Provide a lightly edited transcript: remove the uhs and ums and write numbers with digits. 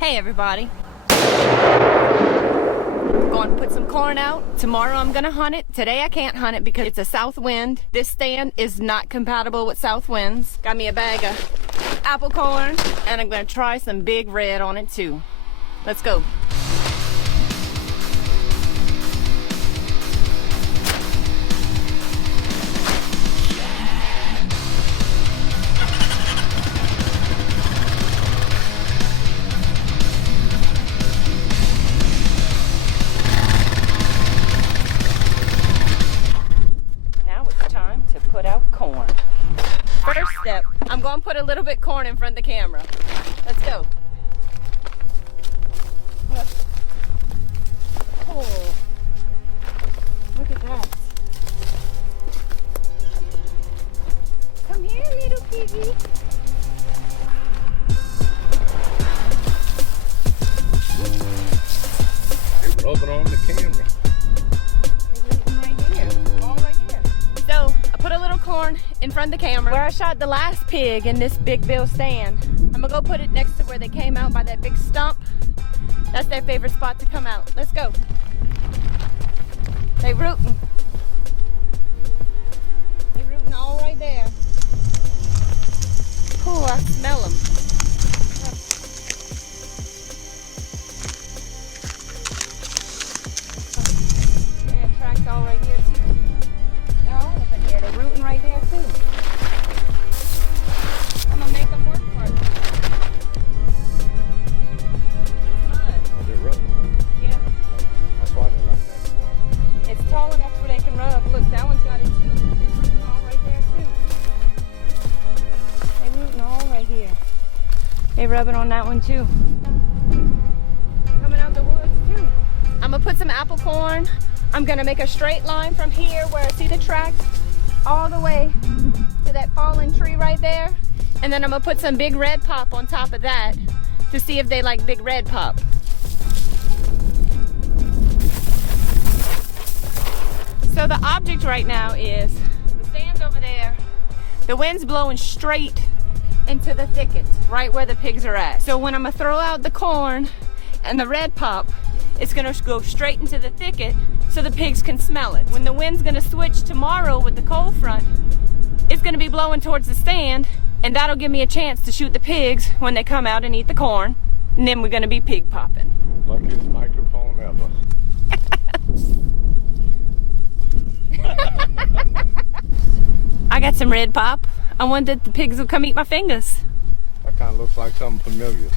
Hey everybody. Going to put some corn out. Tomorrow I'm gonna hunt it. Today I can't hunt it because it's a south wind. This stand is not compatible with south winds. Got me a bag of apple corn and I'm gonna try some Big Red on it too. Let's go. Put out corn. First step, I'm going to put a little bit corn in front of the camera. Let's go. Look. Oh, look at that. Come here, little piggy. You're rubbing on the camera. Put a little corn in front of the camera where I shot the last pig in this big bill stand. I'm gonna go put it next to where they came out by that big stump. That's their favorite spot to come out. Let's go. They rooting. They rooting all right there. Oh, I smell them. Yeah, tracks all right here too. They're all up in here. They're rooting right there too. I'm gonna make them work for it. Come on. Oh, they're rubbing. Yeah. That's why they like that. It's tall enough where they can rub. Look, that one's got it too. They're rooting all right there too. They're rooting all right here. They're rubbing on that one too. Coming out the woods too. I'm gonna put some apple corn. I'm gonna make a straight line from here where I see the track all the way to that fallen tree right there. And then I'm gonna put some Big Red Pop on top of that to see if they like Big Red Pop. So the object right now is the stand's over there. The wind's blowing straight into the thicket, right where the pigs are at. So when I'm gonna throw out the corn and the red pop, it's gonna go straight into the thicket so the pigs can smell it. When the wind's gonna switch tomorrow with the cold front, it's gonna be blowing towards the stand, and that'll give me a chance to shoot the pigs when they come out and eat the corn, and then we're gonna be pig popping. Luckiest microphone ever. I got some red pop. I wondered if the pigs will come eat my fingers. That kind of looks like something familiar.